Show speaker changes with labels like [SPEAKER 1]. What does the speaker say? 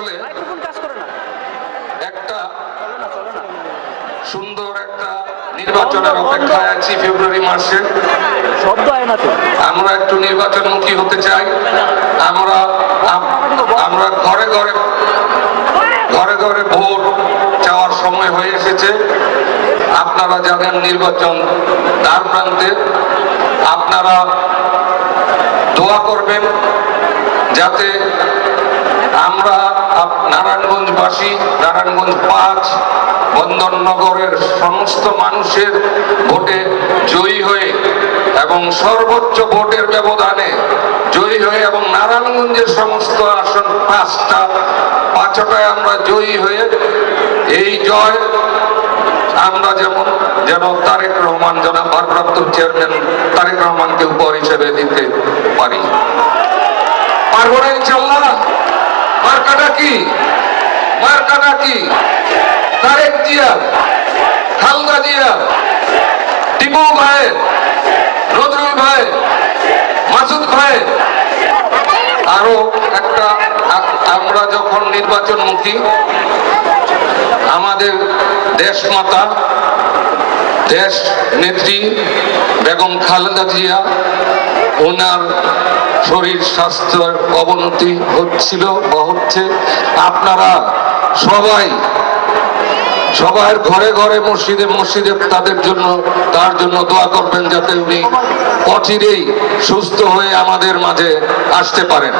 [SPEAKER 1] আসলে একটা সুন্দর একটা নির্বাচনের অপেক্ষায় আছি ফেব্রুয়ারি মাসে। আমরা একটু নির্বাচনমুখী হতে চাই। আমরা আমরা ঘরে ঘরে ঘরে ঘরে ভোট চাওয়ার সময় হয়ে এসেছে। আপনারা জানেন নির্বাচন তার প্রান্তে। আপনারা দোয়া করবেন যাতে আমরা নারায়ণগঞ্জবাসী নারায়ণগঞ্জ পাঁচ বন্দরনগরের সমস্ত মানুষের ভোটে জয়ী হয়ে এবং সর্বোচ্চ ভোটের ব্যবধানে জয়ী হয়ে এবং নারায়ণগঞ্জের সমস্ত আসন পাঁচটা, পাঁচটায় আমরা জয়ী হয়ে এই জয় আমরা যেমন, যেন তারেক রহমান জনাব ভারপ্রাপ্ত চেয়ারম্যান তারেক রহমানকে উপহার হিসেবে দিতে পারি। পারব না মার্কাটা কি? মার্কাটা কি? তারেক জিয়া, খালদা জিয়া, টিপু ভাই নজরুল ভাই, মাসুদ ভাই। আরও একটা আমরা যখন নির্বাচনমুখী, আমাদের দেশমাতা, দেশ নেত্রী বেগম খালেদা জিয়া, ওনার শরীর স্বাস্থ্যের অবনতি হচ্ছিল বা হচ্ছে, আপনারা সবাই সবার ঘরে ঘরে মসজিদে মসজিদে তাদের জন্য, তার জন্য দোয়া করবেন যাতে উনি অচিরেই সুস্থ হয়ে আমাদের মাঝে আসতে পারেন।